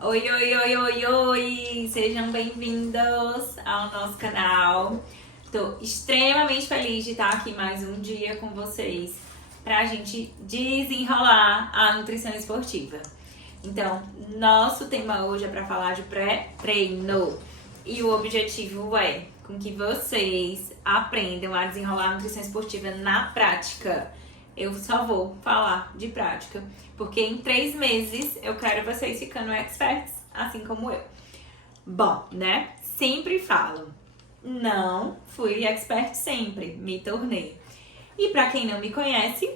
Oi, oi, oi, oi, oi! Sejam bem-vindos ao nosso canal. Tô extremamente feliz de estar aqui mais um dia com vocês pra gente desenrolar a nutrição esportiva. Então, nosso tema hoje é para falar de pré-treino e o objetivo é com que vocês aprendam a desenrolar a nutrição esportiva na prática. Eu só vou falar de prática, porque em 3 meses eu quero vocês ficando experts, assim como eu. Bom, né? Sempre falo, não fui expert sempre, me tornei. E pra quem não me conhece,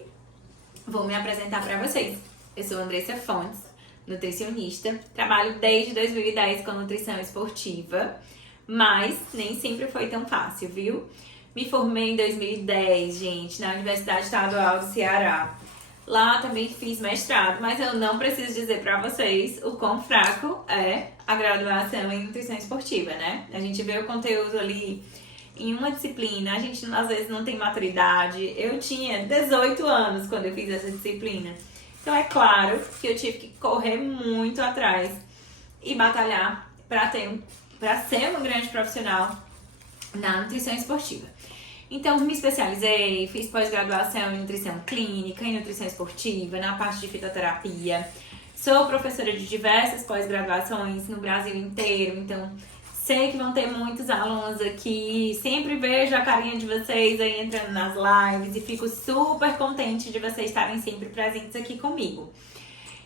vou me apresentar pra vocês. Eu sou Andressa Fontes, nutricionista, trabalho desde 2010 com nutrição esportiva, mas nem sempre foi tão fácil, viu? Me formei em 2010, gente, na Universidade Estadual do Ceará. Lá também fiz mestrado, mas eu não preciso dizer pra vocês o quão fraco é a graduação em nutrição esportiva, né? A gente vê o conteúdo ali em uma disciplina, a gente às vezes não tem maturidade. Eu tinha 18 anos quando eu fiz essa disciplina. Então é claro que eu tive que correr muito atrás e batalhar para ser uma grande profissional na nutrição esportiva. Então, me especializei, fiz pós-graduação em nutrição clínica, em nutrição esportiva, na parte de fitoterapia. Sou professora de diversas pós-graduações no Brasil inteiro, então sei que vão ter muitos alunos aqui. Sempre vejo a carinha de vocês aí entrando nas lives e fico super contente de vocês estarem sempre presentes aqui comigo.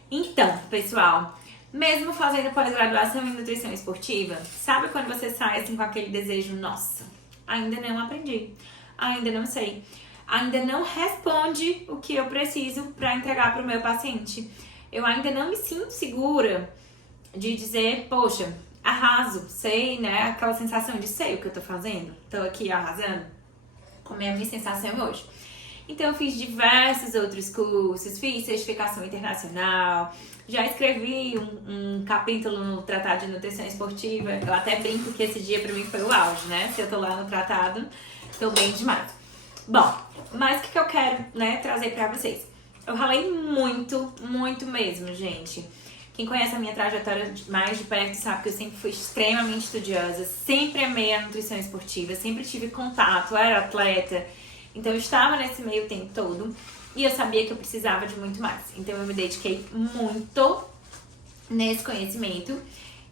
Então, pessoal, mesmo fazendo pós-graduação em nutrição esportiva, sabe quando você sai assim com aquele desejo, nossa, ainda não aprendi, ainda não sei, ainda não responde o que eu preciso para entregar para o meu paciente. Eu ainda não me sinto segura de dizer, poxa, arraso, sei, né? Aquela sensação de sei o que eu tô fazendo, tô aqui arrasando, como é a minha sensação hoje. Então eu fiz diversos outros cursos, fiz certificação internacional, já escrevi um capítulo no Tratado de Nutrição Esportiva. Eu até brinco que esse dia pra mim foi o auge, né? Se eu tô lá no tratado, tô bem demais. Bom, mas o que eu quero, né, trazer pra vocês? Eu ralei muito, muito mesmo, gente. Quem conhece a minha trajetória mais de perto sabe que eu sempre fui extremamente estudiosa, sempre amei a nutrição esportiva, sempre tive contato, era atleta. Então eu estava nesse meio tempo todo e eu sabia que eu precisava de muito mais. Então eu me dediquei muito nesse conhecimento.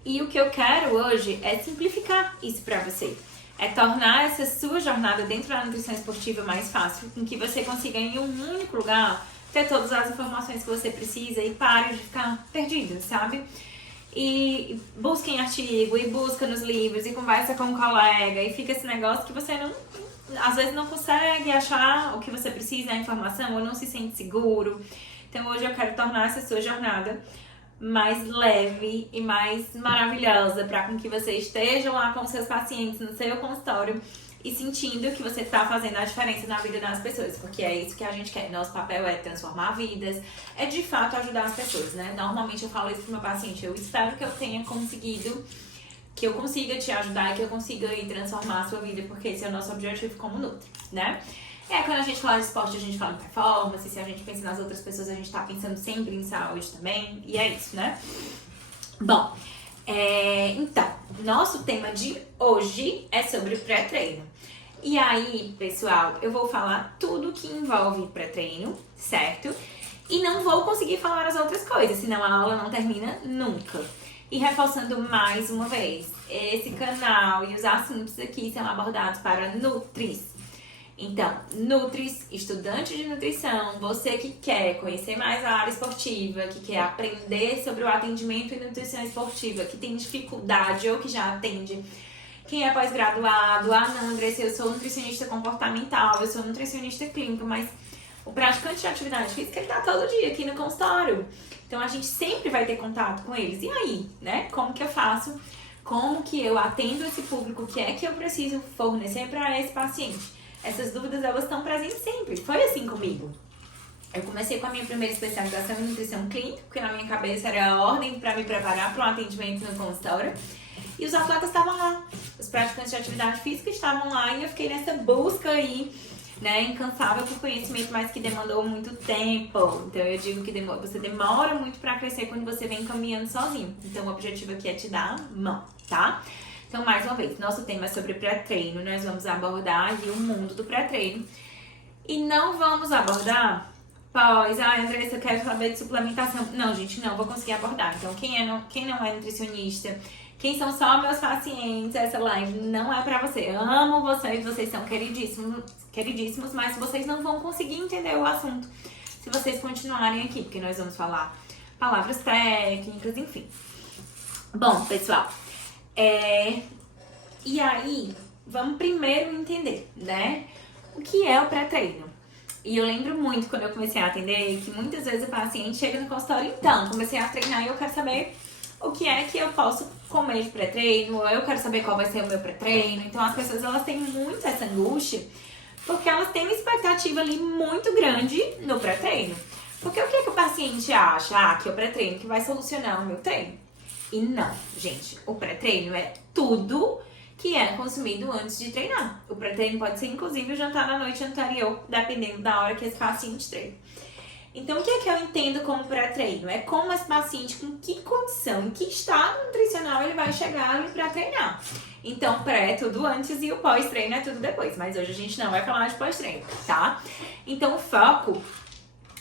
E o que eu quero hoje é simplificar isso para você. É tornar essa sua jornada dentro da nutrição esportiva mais fácil, em que você consiga em um único lugar ter todas as informações que você precisa e pare de ficar perdido, sabe? E busca em artigo, e busca nos livros, e conversa com um colega, e fica esse negócio que você não, às vezes não consegue achar o que você precisa, a informação, ou não se sente seguro. Então hoje eu quero tornar essa sua jornada mais leve e mais maravilhosa, para com que você esteja lá com seus pacientes no seu consultório e sentindo que você está fazendo a diferença na vida das pessoas, porque é isso que a gente quer. Nosso papel é transformar vidas, é de fato ajudar as pessoas, né? Normalmente eu falo isso pro meu paciente, eu espero que eu tenha conseguido, que eu consiga te ajudar e que eu consiga aí transformar a sua vida, porque esse é o nosso objetivo como Nutri, né? Quando a gente fala de esporte, a gente fala em performance, se a gente pensa nas outras pessoas, a gente tá pensando sempre em saúde também, e é isso, né? Bom, então, nosso tema de hoje é sobre pré-treino. E aí, pessoal, eu vou falar tudo que envolve pré-treino, certo? E não vou conseguir falar as outras coisas, senão a aula não termina nunca. E reforçando mais uma vez, esse canal e os assuntos aqui são abordados para Nutris. Então, Nutris, estudante de nutrição, você que quer conhecer mais a área esportiva, que quer aprender sobre o atendimento e nutrição esportiva, que tem dificuldade ou que já atende. Quem é pós-graduado, não, Andressa, eu sou nutricionista comportamental, eu sou nutricionista clínica, mas o praticante de atividade física, ele tá todo dia aqui no consultório. Então, a gente sempre vai ter contato com eles. E aí, né? Como que eu faço? Como que eu atendo esse público? O que é que eu preciso fornecer para esse paciente? Essas dúvidas, elas estão presentes sempre. Foi assim comigo. Eu comecei com a minha primeira especialização em nutrição clínica, porque na minha cabeça era a ordem para me preparar para um atendimento no consultório. E os atletas estavam lá, os praticantes de atividade física estavam lá, e eu fiquei nessa busca aí né, incansável por conhecimento, mas que demandou muito tempo. Então eu digo que você demora muito pra crescer quando você vem caminhando sozinho. Então o objetivo aqui é te dar a mão, tá? Então, mais uma vez, nosso tema é sobre pré-treino. Nós vamos abordar aí o mundo do pré-treino. E não vamos abordar Andressa, eu quero saber de suplementação. Não, gente, não vou conseguir abordar. Então, quem não é nutricionista, quem são só meus pacientes, essa live não é pra você. Eu amo vocês são queridíssimos, mas vocês não vão conseguir entender o assunto se vocês continuarem aqui, porque nós vamos falar palavras técnicas, enfim. Bom, pessoal, e aí, vamos primeiro entender, né, o que é o pré-treino. E eu lembro muito, quando eu comecei a atender, que muitas vezes o paciente chega no consultório, então, comecei a treinar e eu quero saber o que é que eu posso comer de pré-treino, ou eu quero saber qual vai ser o meu pré-treino. Então, as pessoas, elas têm muito essa angústia, porque elas têm uma expectativa ali muito grande no pré-treino. Porque o que é que o paciente acha? Ah, que é o pré-treino que vai solucionar o meu treino. E não, gente, o pré-treino é tudo que é consumido antes de treinar. O pré-treino pode ser, inclusive, o jantar na noite anterior, dependendo da hora que esse paciente treina. Então, o que é que eu entendo como pré-treino? É como esse paciente, com que condição, em que estado nutricional ele vai chegar ali pra treinar. Então, pré é tudo antes e o pós-treino é tudo depois. Mas hoje a gente não vai falar de pós-treino, tá? Então, o foco,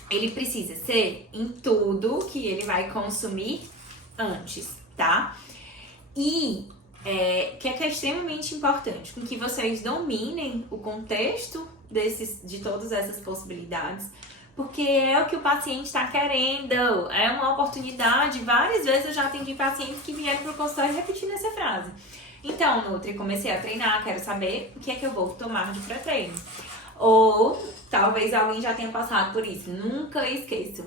ele precisa ser em tudo que ele vai consumir antes, tá? E que é extremamente importante, com que vocês dominem o contexto de todas essas possibilidades, porque é o que o paciente está querendo, é uma oportunidade. Várias vezes eu já atendi pacientes que vieram pro consultório repetindo essa frase. Então, Nutri, comecei a treinar, quero saber o que é que eu vou tomar de pré-treino. Ou talvez alguém já tenha passado por isso, nunca esqueçam.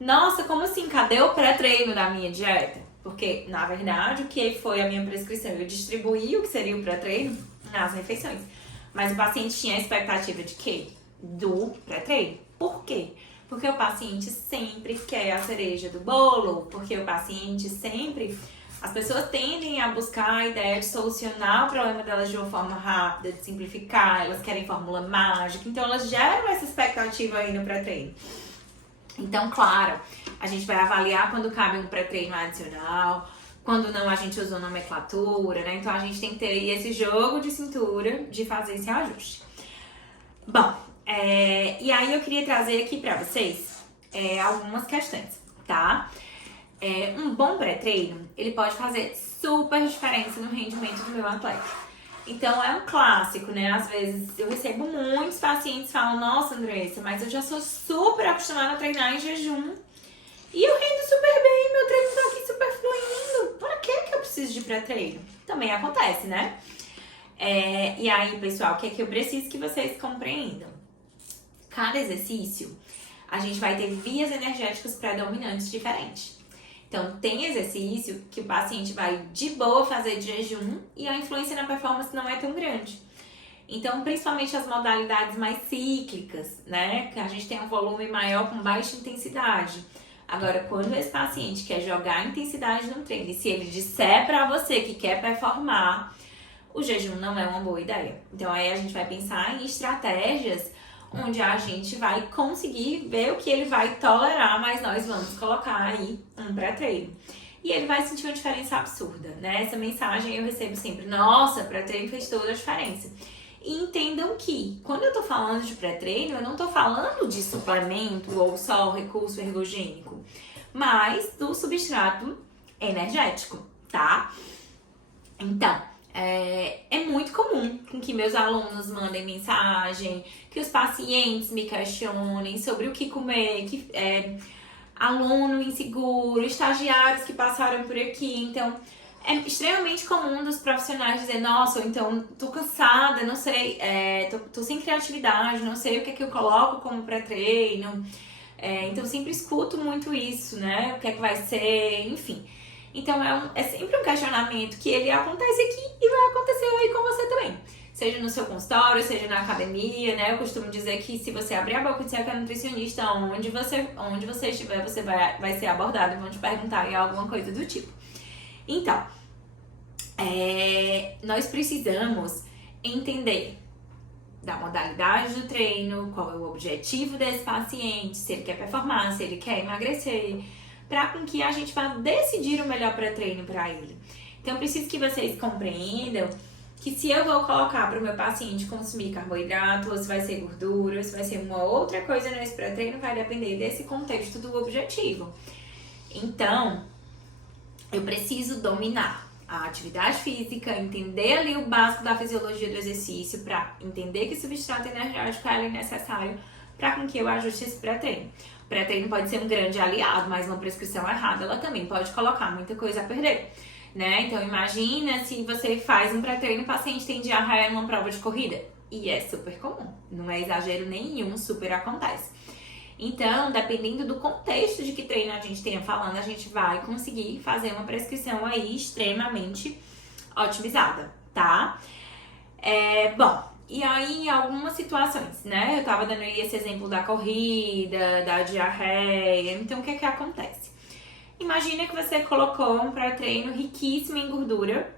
Nossa, como assim? Cadê o pré-treino da minha dieta? Porque, na verdade, o que foi a minha prescrição? Eu distribuí o que seria o pré-treino nas refeições. Mas o paciente tinha a expectativa de quê? Do pré-treino. Por quê? Porque o paciente sempre quer a cereja do bolo. Porque o paciente sempre... As pessoas tendem a buscar a ideia de solucionar o problema delas de uma forma rápida, de simplificar. Elas querem fórmula mágica. Então, elas geram essa expectativa aí no pré-treino. Então, claro, a gente vai avaliar quando cabe um pré-treino adicional, quando não a gente usa nomenclatura, né? Então, a gente tem que ter esse jogo de cintura de fazer esse ajuste. Bom, e aí eu queria trazer aqui pra vocês algumas questões, tá? Um bom pré-treino, ele pode fazer super diferença no rendimento do meu atleta. Então, é um clássico, né? Às vezes, eu recebo muitos pacientes que falam, nossa, Andressa, mas eu já sou super acostumada a treinar em jejum e eu rendo super bem, meu treino tá aqui super fluindo. Pra que eu preciso de pré-treino? Também acontece, né? E aí, pessoal, o que é que eu preciso que vocês compreendam? Cada exercício, a gente vai ter vias energéticas predominantes diferentes. Então, tem exercício que o paciente vai de boa fazer de jejum e a influência na performance não é tão grande. Então, principalmente as modalidades mais cíclicas, né? Que a gente tem um volume maior com baixa intensidade. Agora, quando esse paciente quer jogar intensidade no treino, e se ele disser pra você que quer performar, o jejum não é uma boa ideia. Então, aí a gente vai pensar em estratégias onde a gente vai conseguir ver o que ele vai tolerar, mas nós vamos colocar aí um pré-treino. E ele vai sentir uma diferença absurda, né? Essa mensagem eu recebo sempre, nossa, pré-treino fez toda a diferença. E entendam que, quando eu tô falando de pré-treino, eu não tô falando de suplemento ou só recurso ergogênico, mas do substrato energético, tá? Então, é muito comum que meus alunos mandem mensagem, que os pacientes me questionem sobre o que comer, aluno inseguro, estagiários que passaram por aqui. Então, é extremamente comum dos profissionais dizer, nossa, então tô cansada, não sei, tô sem criatividade, não sei o que é que eu coloco como pré-treino. Então, sempre escuto muito isso, né? O que é que vai ser, enfim. Então, é sempre um questionamento que ele acontece aqui e vai acontecer aí com você também. Seja no seu consultório, seja na academia, né? Eu costumo dizer que se você abrir a boca e disser que é nutricionista, onde você estiver, você vai ser abordado e vão te perguntar em alguma coisa do tipo. Então, nós precisamos entender da modalidade do treino, qual é o objetivo desse paciente, se ele quer performar, se ele quer emagrecer, para com que a gente vá decidir o melhor pré-treino para ele. Então, eu preciso que vocês compreendam que se eu vou colocar para o meu paciente consumir carboidrato, ou se vai ser gordura, ou se vai ser uma outra coisa nesse pré-treino, vai depender desse contexto do objetivo. Então, eu preciso dominar a atividade física, entender ali o básico da fisiologia do exercício, para entender que substrato energético é ali necessário para com que eu ajuste esse pré-treino. O pré-treino pode ser um grande aliado, mas uma prescrição errada, ela também pode colocar muita coisa a perder, né? Então imagina se você faz um pré-treino e o paciente tem diarreia numa prova de corrida. E é super comum, não é exagero nenhum, super acontece. Então, dependendo do contexto de que treino a gente tenha falando, a gente vai conseguir fazer uma prescrição aí extremamente otimizada, tá? Bom, e aí em algumas situações, né? Eu tava dando aí esse exemplo da corrida, da diarreia. Então, o que que acontece? Imagina que você colocou um pré-treino riquíssimo em gordura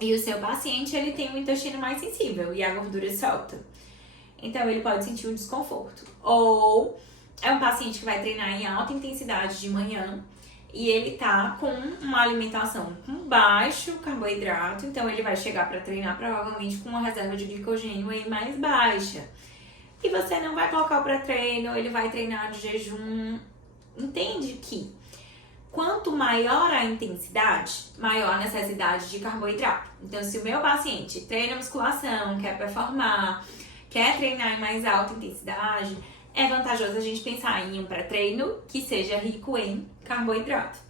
e o seu paciente, ele tem um intestino mais sensível e a gordura solta. Então, ele pode sentir um desconforto. Ou é um paciente que vai treinar em alta intensidade de manhã e ele tá com uma alimentação com baixo carboidrato. Então, ele vai chegar para treinar provavelmente com uma reserva de glicogênio aí mais baixa. E você não vai colocar o pré-treino, ele vai treinar de jejum. Entende que quanto maior a intensidade, maior a necessidade de carboidrato. Então, se o meu paciente treina musculação, quer performar, quer treinar em mais alta intensidade, é vantajoso a gente pensar em um pré-treino que seja rico em carboidrato.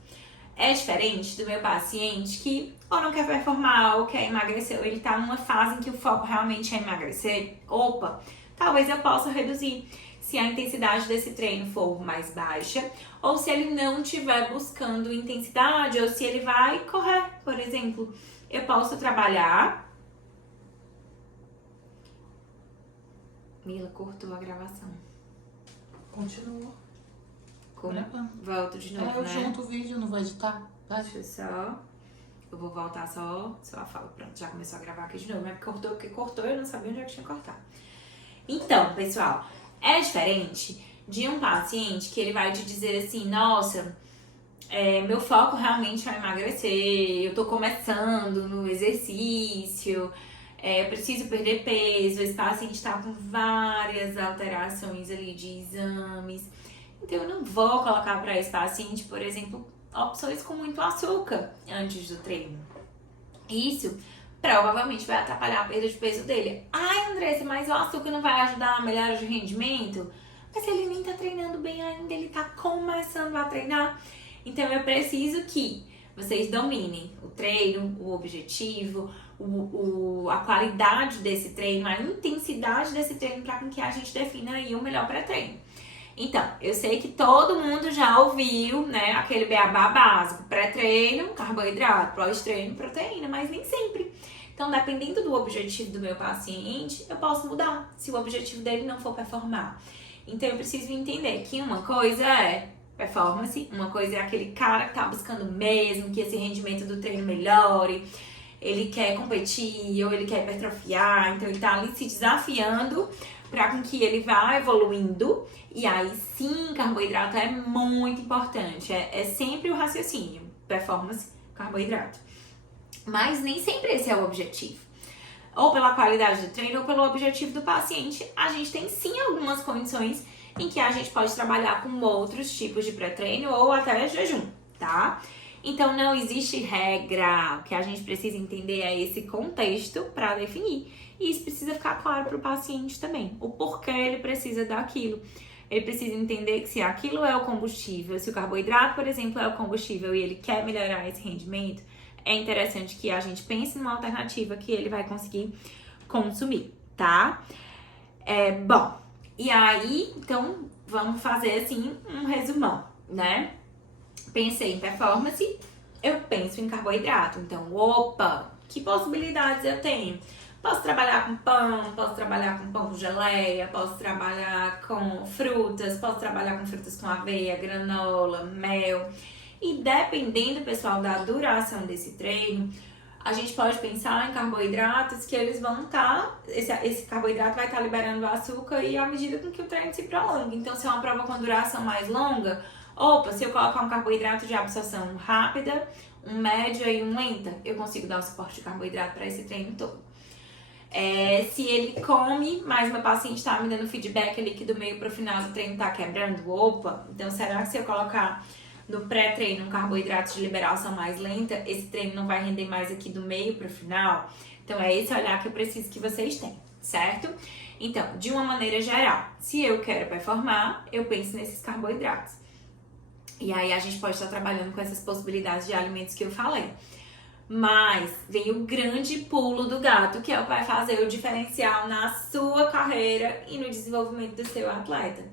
É diferente do meu paciente que ou não quer performar ou quer emagrecer, ou ele tá numa fase em que o foco realmente é emagrecer. Opa, talvez eu possa reduzir se a intensidade desse treino for mais baixa, ou se ele não estiver buscando intensidade, ou se ele vai correr, por exemplo. Eu posso trabalhar... Mila cortou a gravação. Continua. Volto de novo, eu né? junto o vídeo, não vou editar. Tá? Deixa eu só... Eu vou voltar só a fala. Pronto, já começou a gravar aqui de novo. Mas porque cortou, eu não sabia onde é que tinha que cortar. Então, pessoal, é diferente de um paciente que ele vai te dizer assim, nossa, meu foco realmente é emagrecer, eu tô começando no exercício, eu preciso perder peso, esse paciente tá com várias alterações ali de exames. Então eu não vou colocar para esse paciente, por exemplo, opções com muito açúcar antes do treino. Isso provavelmente vai atrapalhar a perda de peso dele. Ai, Andressa, mas o açúcar não vai ajudar na melhora de rendimento? Mas ele nem tá treinando bem ainda, ele tá começando a treinar. Então eu preciso que vocês dominem o treino, o objetivo, a qualidade desse treino, a intensidade desse treino para que a gente defina aí o melhor pré-treino. Então, eu sei que todo mundo já ouviu, né, aquele beabá básico, pré-treino, carboidrato, pós-treino, proteína, mas nem sempre. Então, dependendo do objetivo do meu paciente, eu posso mudar, se o objetivo dele não for performar. Então, eu preciso entender que uma coisa é performance, uma coisa é aquele cara que tá buscando mesmo que esse rendimento do treino melhore, ele quer competir ou ele quer hipertrofiar, então ele tá ali se desafiando para com que ele vá evoluindo. E aí sim, carboidrato é muito importante, é sempre o raciocínio, performance, carboidrato. Mas nem sempre esse é o objetivo. Ou pela qualidade do treino ou pelo objetivo do paciente, a gente tem sim algumas condições em que a gente pode trabalhar com outros tipos de pré-treino ou até jejum, tá? Então não existe regra, o que a gente precisa entender é esse contexto para definir. E isso precisa ficar claro para o paciente também, o porquê ele precisa daquilo. Ele precisa entender que se aquilo é o combustível, se o carboidrato, por exemplo, é o combustível e ele quer melhorar esse rendimento, é interessante que a gente pense numa alternativa que ele vai conseguir consumir, tá? Bom, e aí, então, vamos fazer assim um resumão, né? Pensei em performance, eu penso em carboidrato. Então, opa, que possibilidades eu tenho? Posso trabalhar com pão, posso trabalhar com pão com geleia, posso trabalhar com frutas, posso trabalhar com frutas com aveia, granola, mel. E dependendo, pessoal, da duração desse treino, a gente pode pensar em carboidratos que eles vão estar, esse carboidrato vai estar liberando açúcar e à medida com que o treino se prolonga. Então, se é uma prova com duração mais longa, se eu colocar um carboidrato de absorção rápida, um médio e um lenta, eu consigo dar o suporte de carboidrato para esse treino todo. Se ele come, mas meu paciente está me dando feedback ali que do meio para o final do treino tá quebrando, então será que se eu colocar no pré-treino um carboidrato de liberação mais lenta, esse treino não vai render mais aqui do meio para o final? Então é esse olhar que eu preciso que vocês tenham, certo? Então, de uma maneira geral, se eu quero performar, eu penso nesses carboidratos. E aí a gente pode estar trabalhando com essas possibilidades de alimentos que eu falei. Mas vem o grande pulo do gato, que é o que vai fazer o diferencial na sua carreira e no desenvolvimento do seu atleta.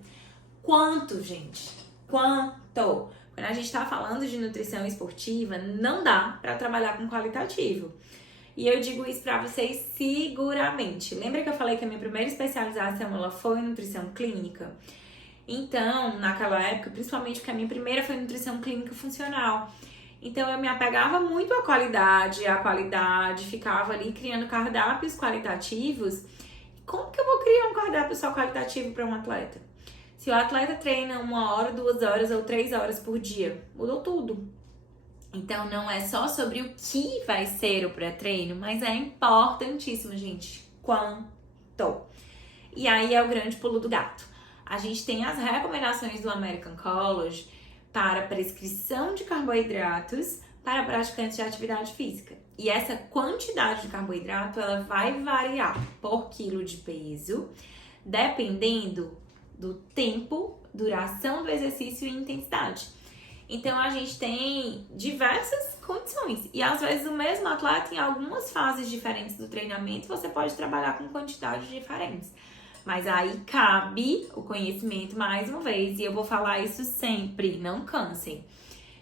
Quanto, gente? Quanto? Quando a gente está falando de nutrição esportiva, não dá para trabalhar com qualitativo. E eu digo isso para vocês seguramente. Lembra que eu falei que a minha primeira especialização ela foi em nutrição clínica? Então, naquela época, principalmente porque a minha primeira foi nutrição clínica funcional. Então, eu me apegava muito à qualidade, ficava ali criando cardápios qualitativos. Como que eu vou criar um cardápio só qualitativo para um atleta? Se o atleta treina 1 hora, 2 horas ou 3 horas por dia, mudou tudo. Então, não é só sobre o que vai ser o pré-treino, mas é importantíssimo, gente, quanto. E aí é o grande pulo do gato. A gente tem as recomendações do American College para prescrição de carboidratos para praticantes de atividade física. E essa quantidade de carboidrato, ela vai variar por quilo de peso, dependendo do tempo, duração do exercício e intensidade. Então, a gente tem diversas condições. E, às vezes, o mesmo atleta, em algumas fases diferentes do treinamento, você pode trabalhar com quantidades diferentes. Mas aí cabe o conhecimento, mais uma vez, e eu vou falar isso sempre, não cansem,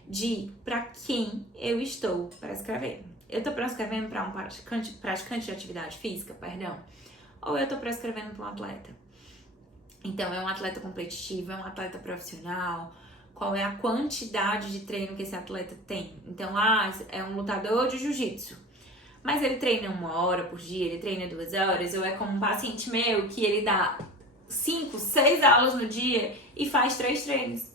de para quem eu estou prescrevendo. Eu estou prescrevendo para um praticante de atividade física, ou eu estou prescrevendo para um atleta? Então, é um atleta competitivo, é um atleta profissional? Qual é a quantidade de treino que esse atleta tem? Então, é um lutador de jiu-jitsu. Mas ele treina 1 hora por dia, ele treina 2 horas, ou é como um paciente meu que ele dá 5, 6 aulas no dia e faz 3 treinos.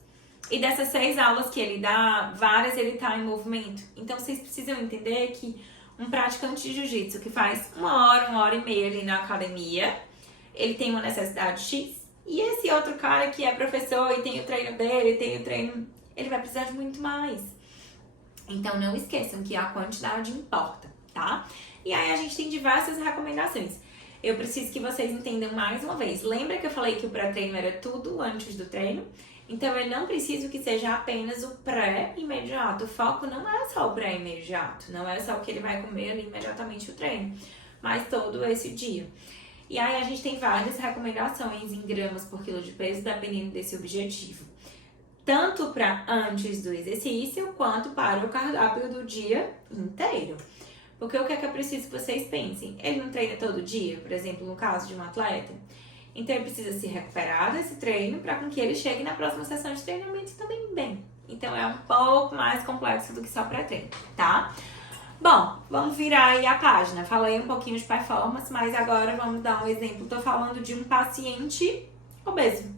E dessas 6 aulas que ele dá, várias ele tá em movimento. Então vocês precisam entender que um praticante de jiu-jitsu que faz 1 hora, 1 hora e meia ali na academia, ele tem uma necessidade X. E esse outro cara que é professor e tem o treino dele, ele vai precisar de muito mais. Então não esqueçam que a quantidade importa, tá? E aí a gente tem diversas recomendações. Eu preciso que vocês entendam mais uma vez. Lembra que eu falei que o pré-treino era tudo antes do treino? Então eu não preciso que seja apenas o pré-imediato. O foco não é só o pré-imediato, não é só o que ele vai comer ali imediatamente o treino, mas todo esse dia. E aí a gente tem várias recomendações em gramas por quilo de peso, dependendo desse objetivo. Tanto para antes do exercício, quanto para o cardápio do dia inteiro. Porque o que é que eu preciso que vocês pensem? Ele não treina todo dia, por exemplo, no caso de um atleta? Então ele precisa se recuperar desse treino para que ele chegue na próxima sessão de treinamento também bem. Então é um pouco mais complexo do que só pré-treino, tá? Bom, vamos virar aí a página. Falei um pouquinho de performance, mas agora vamos dar um exemplo. Tô falando de um paciente obeso,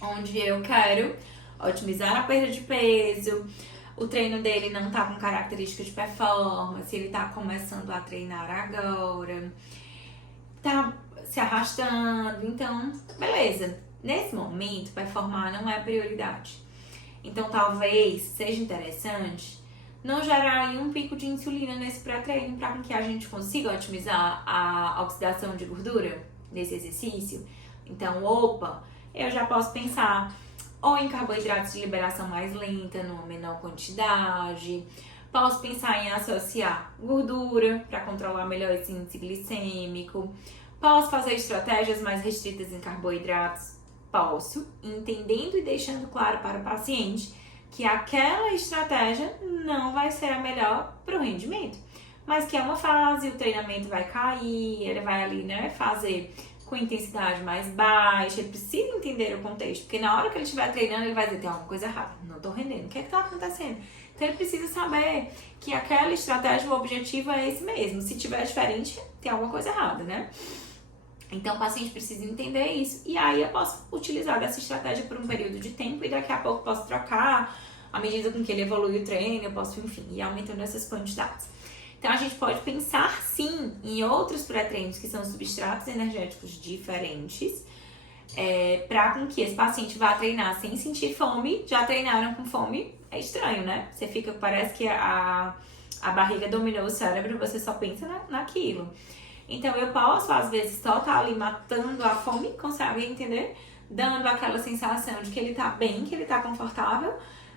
onde eu quero otimizar a perda de peso, o treino dele não tá com característica de performance, ele tá começando a treinar agora, tá se arrastando, então, beleza. Nesse momento, performar não é prioridade. Então, talvez seja interessante não gerar aí um pico de insulina nesse pré-treino para que a gente consiga otimizar a oxidação de gordura nesse exercício. Então, eu já posso pensar ou em carboidratos de liberação mais lenta, numa menor quantidade. Posso pensar em associar gordura para controlar melhor esse índice glicêmico. Posso fazer estratégias mais restritas em carboidratos? Posso, entendendo e deixando claro para o paciente que aquela estratégia não vai ser a melhor para o rendimento, mas que é uma fase, o treinamento vai cair, ele vai ali, fazer com intensidade mais baixa, ele precisa entender o contexto, porque na hora que ele estiver treinando, ele vai dizer, tem alguma coisa errada, não tô rendendo, o que é que tá acontecendo? Então ele precisa saber que que aquela estratégia, o objetivo é esse mesmo. Se tiver diferente, tem alguma coisa errada, né? Então o paciente precisa entender isso. E aí eu posso utilizar dessa estratégia por um período de tempo e daqui a pouco posso trocar. À medida com que ele evolui o treino, eu posso, enfim, ir aumentando essas quantidades. Então a gente pode pensar sim em outros pré-treinos que são substratos energéticos diferentes, para com que esse paciente vá treinar sem sentir fome. Já treinaram com fome, é estranho, né? Você fica, parece que a barriga dominou o cérebro, você só pensa naquilo. Então eu posso, às vezes, só estar ali matando a fome, consegue entender? Dando aquela sensação de que ele tá bem, que ele tá confortável,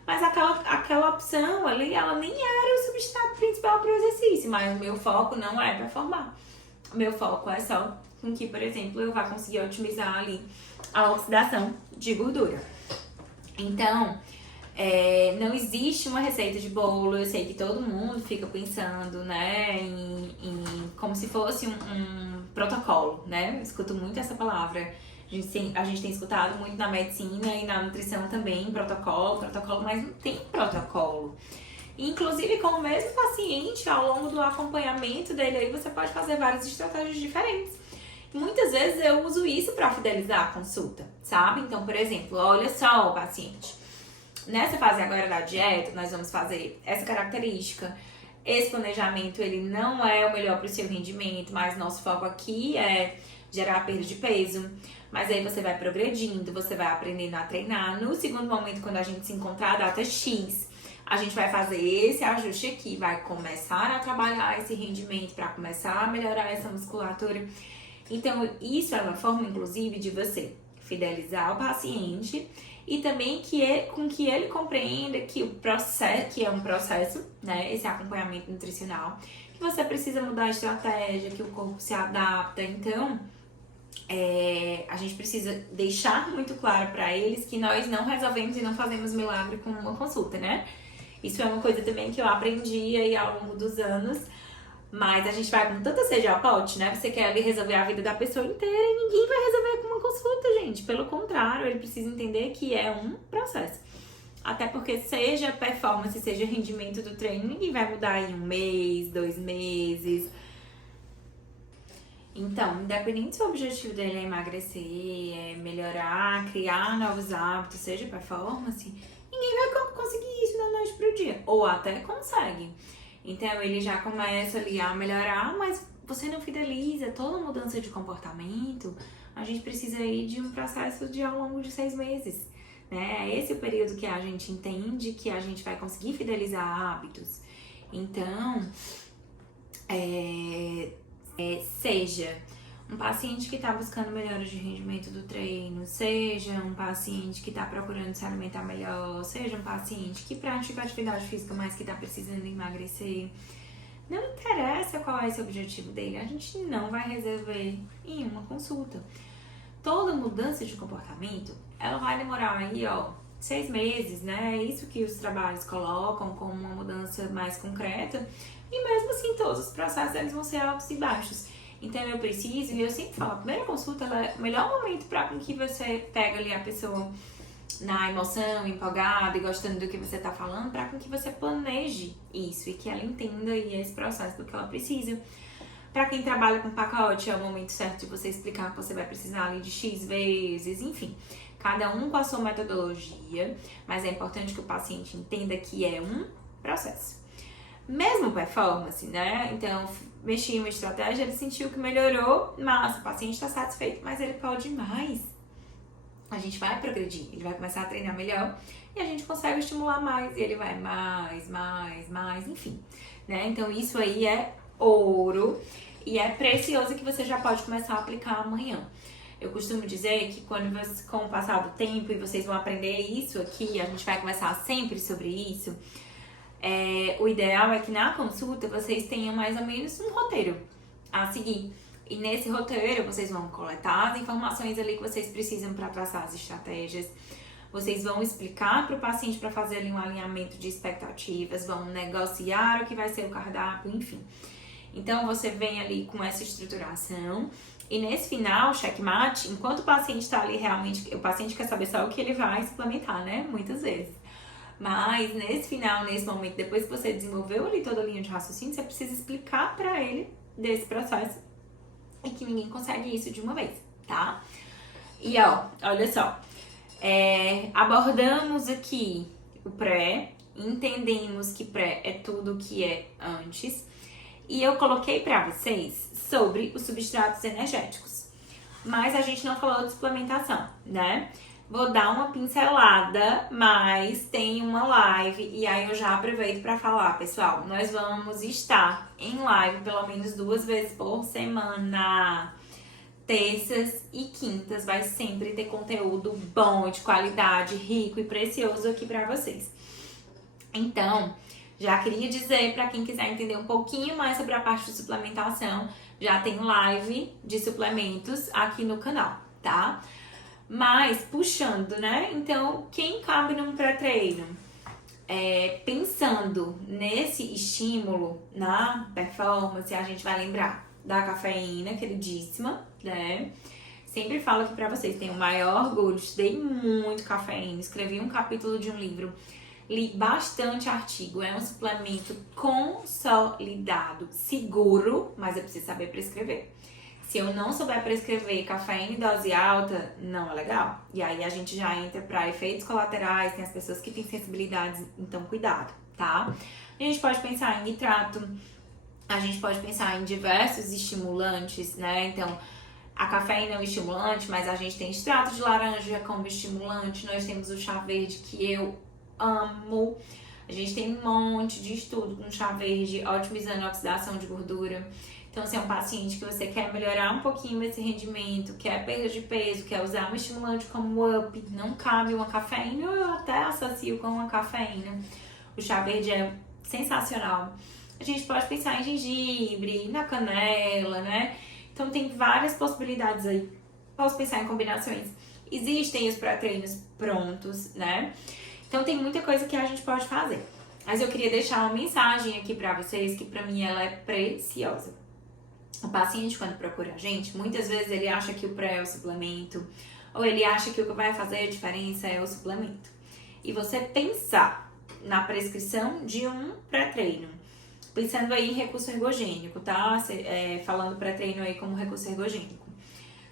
mas aquela opção ali, ela nem era o substrato principal para o exercício, mas o meu foco não é performar. O meu foco é só com que, por exemplo, eu vá conseguir otimizar ali a oxidação de gordura. Então, não existe uma receita de bolo. Eu sei que todo mundo fica pensando, né, como se fosse um protocolo, né? Eu escuto muito essa palavra. A gente tem escutado muito na medicina e na nutrição também, protocolo, mas não tem protocolo. Inclusive, com o mesmo paciente, ao longo do acompanhamento dele, aí você pode fazer várias estratégias diferentes. Muitas vezes eu uso isso para fidelizar a consulta, sabe? Então, por exemplo, olha só o paciente. Nessa fase agora da dieta, nós vamos fazer essa característica. Esse planejamento, ele não é o melhor para o seu rendimento, mas nosso foco aqui é gerar perda de peso. Mas aí você vai progredindo, você vai aprendendo a treinar. No segundo momento, quando a gente se encontrar a data X, a gente vai fazer esse ajuste aqui, vai começar a trabalhar esse rendimento para começar a melhorar essa musculatura. Então, isso é uma forma, inclusive, de você fidelizar o paciente e também com que ele compreenda que o processo, que é um processo, né, esse acompanhamento nutricional, que você precisa mudar a estratégia, que o corpo se adapta. Então, a gente precisa deixar muito claro para eles que nós não resolvemos e não fazemos milagre com uma consulta, né? Isso é uma coisa também que eu aprendi aí ao longo dos anos, mas a gente vai com tanta sede ao pote, né? Você quer ali resolver a vida da pessoa inteira e ninguém vai resolver com uma consulta, gente. Pelo contrário, ele precisa entender que é um processo. Até porque seja performance, seja rendimento do treino, ninguém vai mudar em 1 mês, 2 meses. Então, independente se o objetivo dele é emagrecer, é melhorar, criar novos hábitos, seja performance, ninguém vai conseguir isso da noite pro dia. Ou até consegue. Então, ele já começa ali a melhorar, mas você não fideliza. Toda mudança de comportamento, a gente precisa ir de um processo de ao longo de 6 meses. Né? Esse é o período que a gente entende que a gente vai conseguir fidelizar hábitos. Então, seja um paciente que está buscando melhora de rendimento do treino, seja um paciente que está procurando se alimentar melhor, seja um paciente que pratica atividade física, mas que está precisando emagrecer. Não interessa qual é esse objetivo dele, a gente não vai resolver em uma consulta. Toda mudança de comportamento, ela vai demorar aí, 6 meses, né? É isso que os trabalhos colocam como uma mudança mais concreta. E mesmo assim, todos os processos eles vão ser altos e baixos. Então eu preciso, e eu sempre falo, a primeira consulta ela é o melhor momento para com que você pega ali a pessoa na emoção, empolgada e gostando do que você tá falando, para com que você planeje isso e que ela entenda esse processo do que ela precisa. Para quem trabalha com pacote, é o momento certo de você explicar que você vai precisar ali de X vezes, enfim. Cada um com a sua metodologia, mas é importante que o paciente entenda que é um processo. Mesmo performance, né? Então, mexi em uma estratégia, ele sentiu que melhorou, mas o paciente está satisfeito, mas ele pode mais. A gente vai progredir, ele vai começar a treinar melhor e a gente consegue estimular mais e ele vai mais, enfim. Né? Então, isso aí é ouro e é precioso que você já pode começar a aplicar amanhã. Eu costumo dizer que com o passar do tempo e vocês vão aprender isso aqui, a gente vai conversar sempre sobre isso. O ideal é que na consulta vocês tenham mais ou menos um roteiro a seguir. E nesse roteiro vocês vão coletar as informações ali que vocês precisam para traçar as estratégias. Vocês vão explicar para o paciente para fazer ali um alinhamento de expectativas, vão negociar o que vai ser o cardápio, enfim. Então você vem ali com essa estruturação e nesse final, checkmate, enquanto o paciente está ali realmente, o paciente quer saber só o que ele vai suplementar, né? Muitas vezes. Mas nesse final, nesse momento, depois que você desenvolveu ali toda a linha de raciocínio, você precisa explicar pra ele desse processo e que ninguém consegue isso de uma vez, tá? E ó, olha só, abordamos aqui o pré, entendemos que pré é tudo que é antes, e eu coloquei pra vocês sobre os substratos energéticos, mas a gente não falou de suplementação, né? Vou dar uma pincelada, mas tem uma live e aí eu já aproveito para falar, pessoal. Nós vamos estar em live pelo menos 2 vezes por semana. Terças e quintas vai sempre ter conteúdo bom, de qualidade, rico e precioso aqui para vocês. Então, já queria dizer para quem quiser entender um pouquinho mais sobre a parte de suplementação, já tem live de suplementos aqui no canal, tá? Mas, puxando, né? Então, quem cabe num pré-treino? Pensando nesse estímulo na performance, a gente vai lembrar da cafeína, queridíssima, né? Sempre falo aqui pra vocês, tenho o maior orgulho, estudei muito cafeína, escrevi um capítulo de um livro, li bastante artigo, é um suplemento consolidado, seguro, mas eu preciso saber prescrever. Se eu não souber prescrever cafeína em dose alta, não é legal. E aí a gente já entra para efeitos colaterais, tem as pessoas que têm sensibilidades, então cuidado, tá? A gente pode pensar em nitrato, a gente pode pensar em diversos estimulantes, né? Então, a cafeína é um estimulante, mas a gente tem extrato de laranja como estimulante, nós temos o chá verde que eu amo. A gente tem um monte de estudo com chá verde, otimizando a oxidação de gordura. Então, se é um paciente que você quer melhorar um pouquinho esse rendimento, quer perda de peso, quer usar um estimulante como o UP, não cabe uma cafeína, eu até associo com uma cafeína. O chá verde é sensacional. A gente pode pensar em gengibre, na canela, né? Então, tem várias possibilidades aí. Posso pensar em combinações. Existem os pré-treinos prontos, né? Então, tem muita coisa que a gente pode fazer. Mas eu queria deixar uma mensagem aqui pra vocês, que pra mim ela é preciosa. O paciente, quando procura a gente, muitas vezes ele acha que o pré é o suplemento, ou ele acha que o que vai fazer a diferença é o suplemento. E você pensar na prescrição de um pré-treino, pensando aí em recurso ergogênico, tá? Falando pré-treino aí como recurso ergogênico.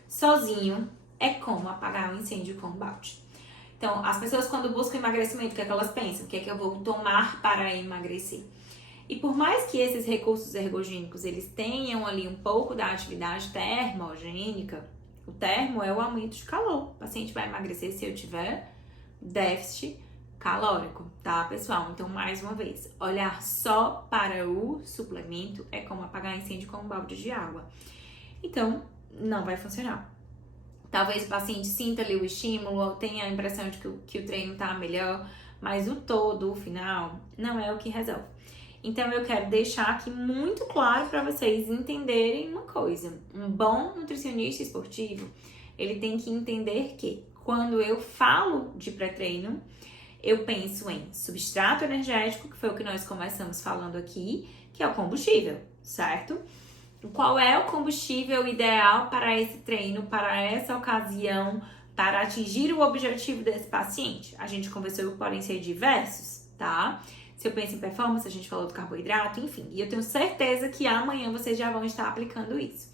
Sozinho é como apagar um incêndio com um balde. Então, as pessoas quando buscam emagrecimento, o que é que elas pensam? O que é que eu vou tomar para emagrecer? E por mais que esses recursos ergogênicos, eles tenham ali um pouco da atividade termogênica, o termo é o aumento de calor. O paciente vai emagrecer se eu tiver déficit calórico, tá, pessoal? Então, mais uma vez, olhar só para o suplemento é como apagar incêndio com um balde de água. Então, não vai funcionar. Talvez o paciente sinta ali o estímulo, ou tenha a impressão de que o treino tá melhor, mas o todo, o final, não é o que resolve. Então, eu quero deixar aqui muito claro para vocês entenderem uma coisa. Um bom nutricionista esportivo, ele tem que entender que quando eu falo de pré-treino, eu penso em substrato energético, que foi o que nós começamos falando aqui, que é o combustível, certo? Qual é o combustível ideal para esse treino, para essa ocasião, para atingir o objetivo desse paciente? A gente conversou que podem ser diversos, tá? Se eu penso em performance, a gente falou do carboidrato, enfim. E eu tenho certeza que amanhã vocês já vão estar aplicando isso.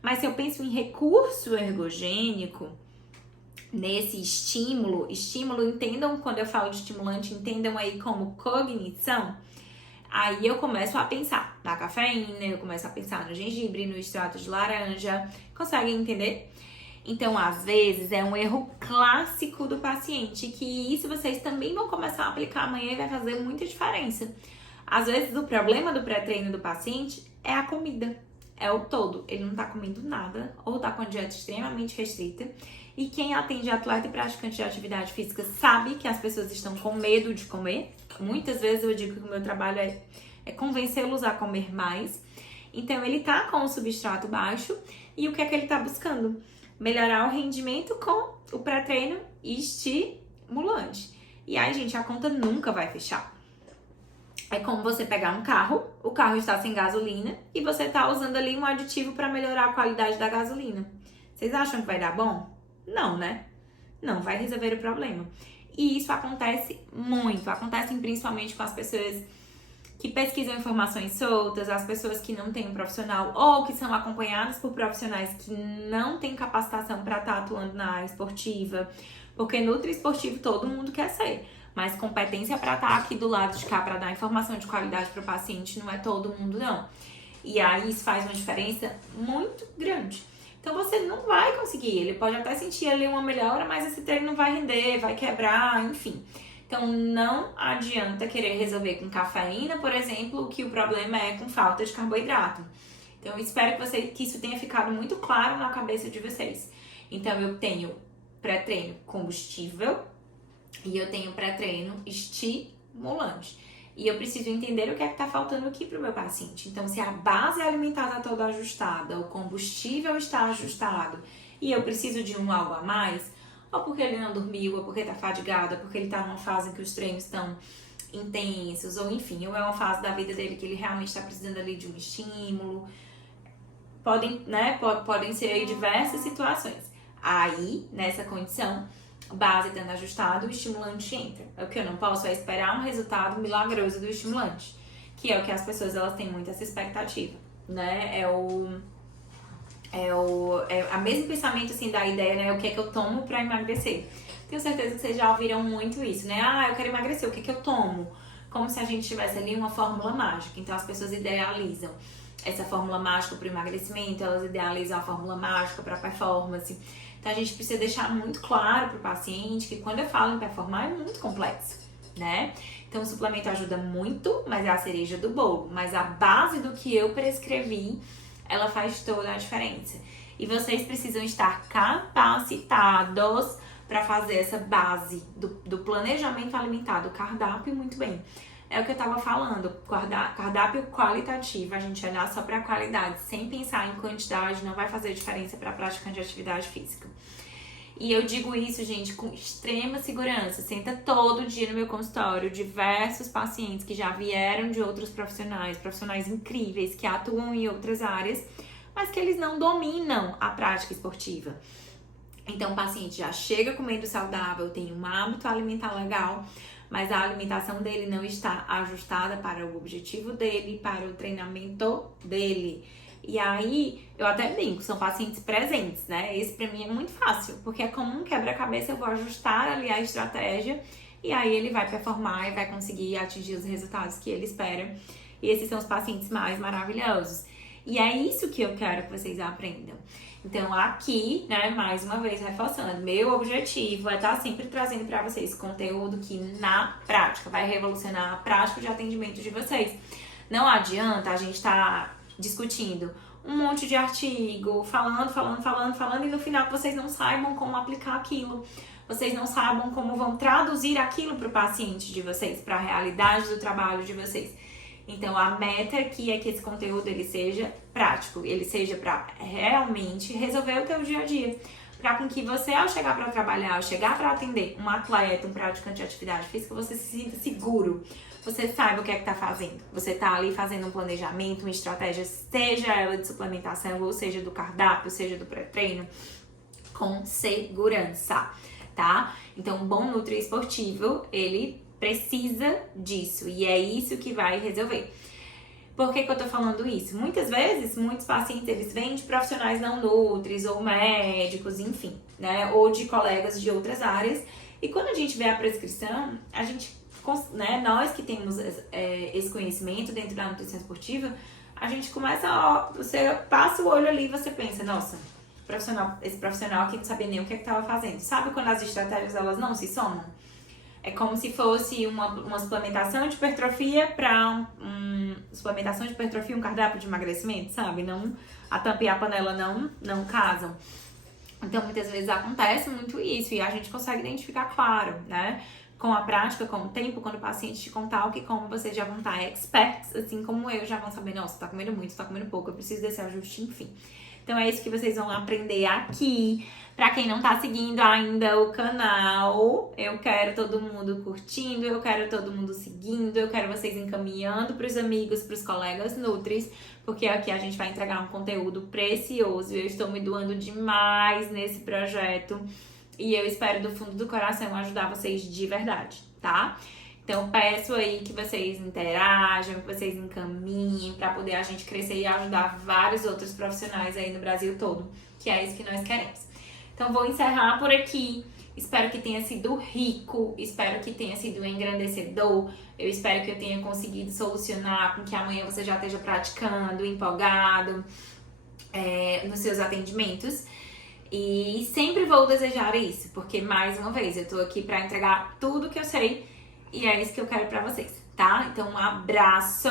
Mas se eu penso em recurso ergogênico, nesse estímulo, entendam quando eu falo de estimulante, entendam aí como cognição, aí eu começo a pensar na cafeína, eu começo a pensar no gengibre, no extrato de laranja, conseguem entender? Então, às vezes, é um erro clássico do paciente, que isso vocês também vão começar a aplicar amanhã e vai fazer muita diferença. Às vezes, o problema do pré-treino do paciente é a comida, é o todo. Ele não tá comendo nada, ou tá com a dieta extremamente restrita. E quem atende atleta e praticante de atividade física sabe que as pessoas estão com medo de comer. Muitas vezes eu digo que o meu trabalho é convencê-los a comer mais. Então, ele tá com o substrato baixo e o que é que ele tá buscando? Melhorar o rendimento com o pré-treino estimulante. E aí, gente, a conta nunca vai fechar. É como você pegar um carro, o carro está sem gasolina e você tá usando ali um aditivo para melhorar a qualidade da gasolina. Vocês acham que vai dar bom? Não, né? Não vai resolver o problema. E isso acontece muito, acontece principalmente com as pessoas que pesquisam informações soltas, as pessoas que não têm um profissional ou que são acompanhadas por profissionais que não têm capacitação para estar atuando na área esportiva, porque nutri esportivo todo mundo quer ser, mas competência para estar aqui do lado de cá, para dar informação de qualidade para o paciente, não é todo mundo não. E aí isso faz uma diferença muito grande. Então você não vai conseguir, ele pode até sentir ali uma melhora, mas esse treino não vai render, vai quebrar, enfim. Então não adianta querer resolver com cafeína, por exemplo, que o problema é com falta de carboidrato. Então eu espero que isso tenha ficado muito claro na cabeça de vocês. Então eu tenho pré-treino combustível e eu tenho pré-treino estimulante. E eu preciso entender o que é que tá faltando aqui pro meu paciente. Então se a base alimentar tá toda ajustada, o combustível está ajustado e eu preciso de algo a mais, ou porque ele não dormiu, ou porque tá fadigado, ou porque ele tá numa fase em que os treinos estão intensos, ou enfim, ou é uma fase da vida dele que ele realmente tá precisando ali de um estímulo. Podem ser aí diversas situações. Aí, nessa condição, base estando ajustado, o estimulante entra. O que eu não posso é esperar um resultado milagroso do estimulante, que é o que as pessoas elas têm muito essa expectativa, né? É a mesmo pensamento assim da ideia, né? O que é que eu tomo pra emagrecer? Tenho certeza que vocês já ouviram muito isso, né? Ah, eu quero emagrecer, o que é que eu tomo? Como se a gente tivesse ali uma fórmula mágica. Então as pessoas idealizam essa fórmula mágica para o emagrecimento, elas idealizam a fórmula mágica para performance. Então a gente precisa deixar muito claro para o paciente que quando eu falo em performar é muito complexo, né? Então o suplemento ajuda muito, mas é a cereja do bolo. Mas a base do que eu prescrevi, ela faz toda a diferença. E vocês precisam estar capacitados para fazer essa base do planejamento alimentar, do cardápio muito bem. É o que eu tava falando, cardápio qualitativo, a gente olhar só pra qualidade, sem pensar em quantidade, não vai fazer diferença pra praticante de atividade física. E eu digo isso, gente, com extrema segurança. Senta todo dia no meu consultório diversos pacientes que já vieram de outros profissionais incríveis, que atuam em outras áreas, mas que eles não dominam a prática esportiva. Então o paciente já chega comendo saudável, tem um hábito alimentar legal, mas a alimentação dele não está ajustada para o objetivo dele, para o treinamento dele. E aí, eu até brinco, são pacientes presentes, né? Esse pra mim é muito fácil, porque é como um quebra-cabeça, eu vou ajustar ali a estratégia e aí ele vai performar e vai conseguir atingir os resultados que ele espera. E esses são os pacientes mais maravilhosos. E é isso que eu quero que vocês aprendam. Então aqui, né, mais uma vez reforçando, meu objetivo é estar sempre trazendo para vocês conteúdo que na prática vai revolucionar a prática de atendimento de vocês. Não adianta a gente estar discutindo um monte de artigo, falando e no final vocês não saibam como aplicar aquilo. Vocês não saibam como vão traduzir aquilo para o paciente de vocês, para a realidade do trabalho de vocês. Então, a meta aqui é que esse conteúdo ele seja prático, ele seja para realmente resolver o teu dia a dia. Para com que você, ao chegar para trabalhar, ao chegar para atender um atleta, um praticante de atividade física, você se sinta seguro. Você saiba o que é que tá fazendo. Você tá ali fazendo um planejamento, uma estratégia, seja ela de suplementação, ou seja do cardápio, seja do pré-treino, com segurança, tá? Então, um bom nutri esportivo, ele precisa disso e é isso que vai resolver. Por que eu tô falando isso? Muitas vezes, muitos pacientes, eles vêm de profissionais não nutris ou médicos, enfim, né? Ou de colegas de outras áreas. E quando a gente vê a prescrição, a gente, né, nós que temos esse conhecimento dentro da nutrição esportiva, a gente começa, você passa o olho ali e você pensa, nossa, esse profissional aqui não sabia nem o que estava fazendo. Sabe quando as estratégias elas não se somam? É como se fosse uma suplementação de hipertrofia para suplementação de hipertrofia, um cardápio de emagrecimento, sabe? Não, a tampa e a panela não casam. Então, muitas vezes acontece muito isso e a gente consegue identificar, claro, né? Com a prática, com o tempo, quando o paciente te contar o que come, vocês já vão estar experts, assim como eu, já vão saber, nossa, tá comendo muito, tá comendo pouco, eu preciso desse ajuste, enfim. Então, é isso que vocês vão aprender aqui. Pra quem não tá seguindo ainda o canal, eu quero todo mundo curtindo, eu quero todo mundo seguindo, eu quero vocês encaminhando pros amigos, pros colegas nutris, porque aqui a gente vai entregar um conteúdo precioso e eu estou me doando demais nesse projeto. E eu espero do fundo do coração ajudar vocês de verdade, tá? Então peço aí que vocês interajam, que vocês encaminhem pra poder a gente crescer e ajudar vários outros profissionais aí no Brasil todo, que é isso que nós queremos. Então vou encerrar por aqui. Espero que tenha sido rico, espero que tenha sido engrandecedor. Eu espero que eu tenha conseguido solucionar com que amanhã você já esteja praticando, empolgado nos seus atendimentos. E sempre vou desejar isso, porque mais uma vez eu tô aqui pra entregar tudo que eu sei e é isso que eu quero pra vocês, tá? Então um abraço.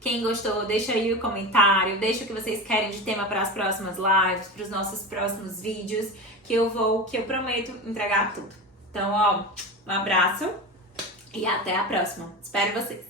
Quem gostou, deixa aí o comentário, deixa o que vocês querem de tema para as próximas lives, para os nossos próximos vídeos, que eu prometo entregar tudo. Então, ó, um abraço e até a próxima. Espero vocês.